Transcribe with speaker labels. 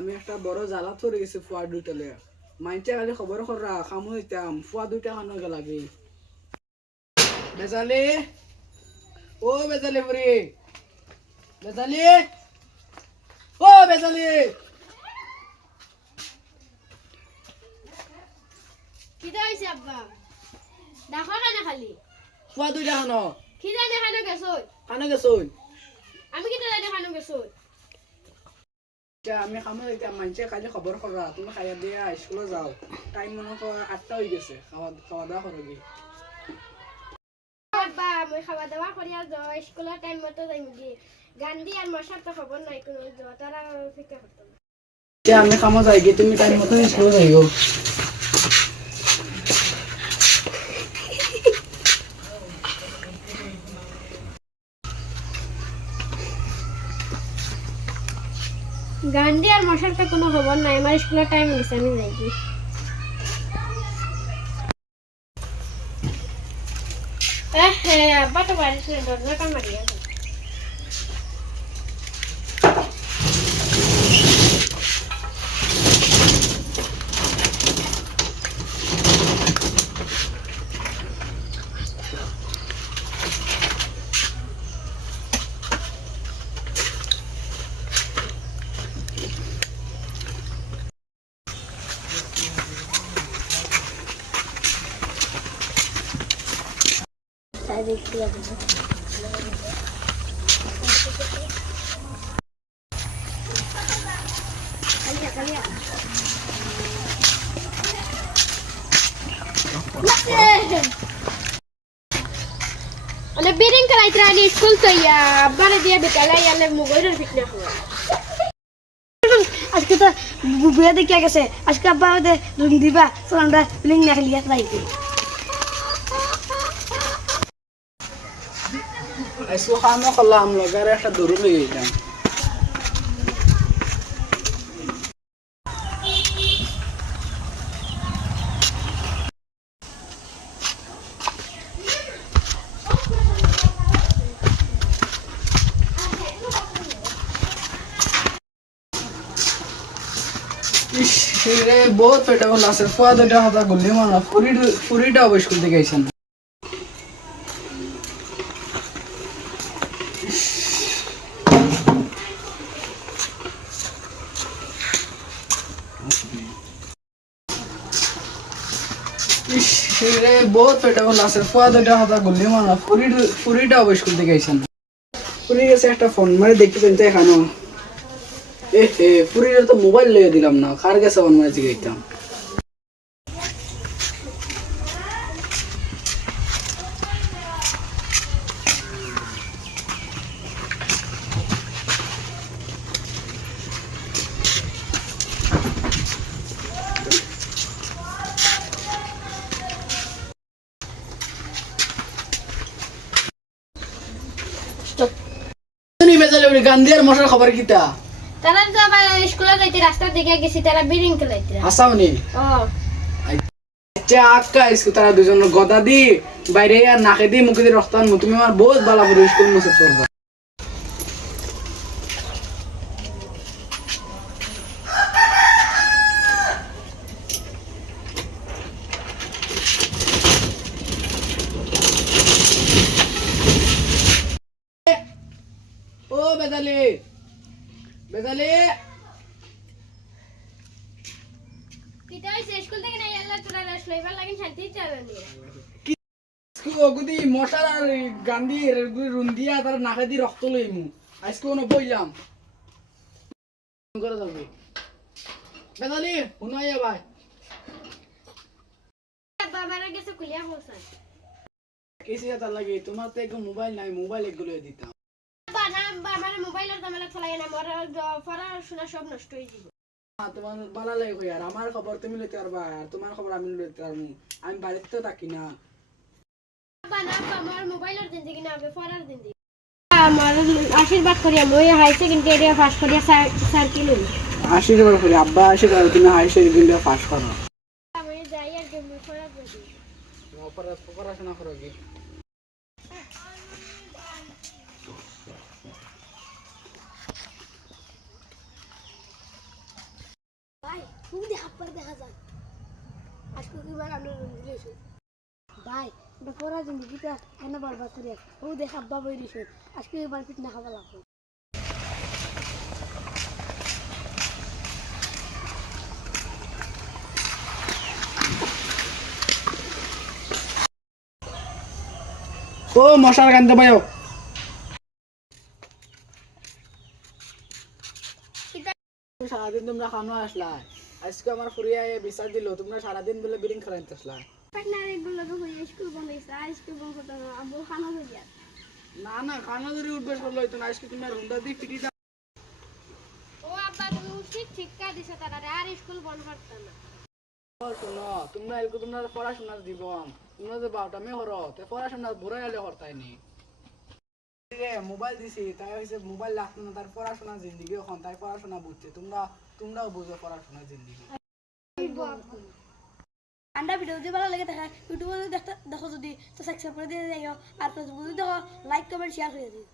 Speaker 1: আমি একটা বড় জ্বালা ধরে গেছি ফুয়া দুইটালে। মাইনছে খালি খবর করা খামো হইতাম ফুয়া দুইটা খানো গেলাবি বেজালি। ও বেজালি ফুরি বেজালি। ও বেজালি।
Speaker 2: আব্বা? দেখো কেন খালি?
Speaker 1: ফুয়া দুইটা খানো।
Speaker 2: খিদা দেখানো গেছই
Speaker 1: খানো গেছুন
Speaker 2: আমি কিতা দেখানো গেছই
Speaker 1: আমি খামো খবর করা তুমি দিয়া যাও। টাইম মনে আটটা হয়ে গেছে খাওয়া খাওয়া দাওয়া করবি
Speaker 2: মই খাওয়া দাওয়া করিয়া যাও স্কুলের টাইম মতো যাই গিয়ে গান্ধী আর মশার তো খবর নাই কোনো না
Speaker 1: আচ্ছা, আমি খামো তুমি টাইম মতো
Speaker 2: গান্ধী আর মশারটা কোনো খবর নাই, আমার স্কুলের টাইম গেছে আমি যাই হ্যাঁ হ্যাঁ আব্বা তো বাড়ি ছিল দরজাটা মারিয়া মানে বেরিং করাইতে রানি স্কুল তো ইয়া, আব্বারে দিয়ে বিকালে ইয়ালে মোবাইলের ফিটনেস হওয়া।
Speaker 3: আজকে তো বুয়া দেখিয়া গেছে আজকে আব্বা আমাদের রুম দিবা, তো আমরা লিঙ্ক না খেলিয়া যাইতে।
Speaker 1: খামো করলাম লগার একটা দৌড় লেগে গেলাম বহুত পেটা বল আছে ফুয়া দুটা হাতা গুলি মানা ফুরি ফুরিটা অবশ্য করতে গেছেন ইস বহুত পেটা বল আছে ফুয়া দুইটা হাতা গুলি মারা ফুরি ফুরিটা অবশ্য করতে গেছেন ফুরি গেছে একটা ফোন মারে দেখতে পেন তো এখানে এ ফুরিটা তো মোবাইল লইয়া দিলাম না, কার গেছে ফোন মারে জিগাইতাম। বলি গান্ধী আর মশার খবর কিতা?
Speaker 2: তারা তো আবার স্কুলে যাইতে রাস্তার দিকে গেছি তারা বেরিং করাইতে
Speaker 1: আসামনি
Speaker 2: ও।
Speaker 1: আচ্ছা আক্কা স্কুল তারা দুজন গদা দি বাইরে আর নাকে দি মুখে দি রক্ত আনব তুমি আমার বহুত ভালো করে স্কুল করবা ও বেদালি বেদালি
Speaker 2: কিতা হইছে স্কুল থেকে নাই আল্লাহ তোরা রেস্ট লইবার লাগি শান্তি চাবে নি
Speaker 1: ওগুদি মশার আর গান্ধী রুন্দিয়া তার নাকে দি রক্ত লইমু। আজকে কোনো বইলাম। করে যাবি বেদালি শুনাইয়া ভাই।
Speaker 2: আব্বা গেছে কুলিয়া পৌঁছায়
Speaker 1: কেসি তার লাগে তোমার তো একটু মোবাইল নাই মোবাইল এগুলো দিতাম।
Speaker 2: আব্বা না আমার মোবাইলের দামেলা চলাই না পড়াশোনা সব নষ্ট হয়ে যাব।
Speaker 1: তোমার ভালো লাগে আর আমার খবর তুমি লইতে পারবা আর তোমার খবর আমি লইতে পারব আমি বাড়িতে থাকি না।
Speaker 2: আব্বা না আব্বা আমার মোবাইলের দিন দিকে না পড়ার দিন দিকে আমার আশীর্বাদ হাই সেকেন্ডারি পাস সার্কেল
Speaker 1: আশীর্বাদ করি আব্বা আশীর্বাদ তুমি হাই সেকেন্ডারি পাস করো
Speaker 2: আমি যাই আর কি পড়ার
Speaker 1: পড়াশোনা করো কি
Speaker 3: ভাই, তুমি দিয়ে হাত পারে দেখা যায়। আজকে কিবার আমরা দিলেছি ভাই ওটা পড়া জিন্দগিটা এনে বরবাদ করি ও দেখ আব্বা বই দিছে আজকে না লাগবে।
Speaker 1: ও, মশার কান্দে ভাইও সারাদিন তোমরা খানো আসলা। আজকে আমার ফুরিয়া বিচার দিল তোমরা সারাদিন বলে আসলা।
Speaker 2: না
Speaker 1: না খানা ধরে উঠবে করল হইতো না আজকে দিয়ে ফিটি দাও।
Speaker 2: ও আব্বা তুমি উচিত শিক্ষা দিছো তারা আর স্কুল বন্ধ করতো না।
Speaker 1: শোনো তোমরা এলকো তোমরা পড়াশোনা দিব তোমরা যে বারোটা মে হরো তে পড়াশোনা বুড়াই আলে হরতাই নি মোবাইল দিছি, তাই হয়েছে মোবাইল লাগতো না তার পড়াশোনা জিন্দিগি এখন, তাই পড়াশোনা বুঝছে। তোমরা, তোমরাও বুঝো পড়াশোনা জিন্দিগি।
Speaker 3: আন্ডা ভিডিও যদি ভালো লাগে দেখা ইউটিউবে দেখো যদি তো সাবস্ক্রাইব করে দিয়ে যাইও আর ফেসবুকে দেখো লাইক কমেন্ট শেয়ার করে দিও।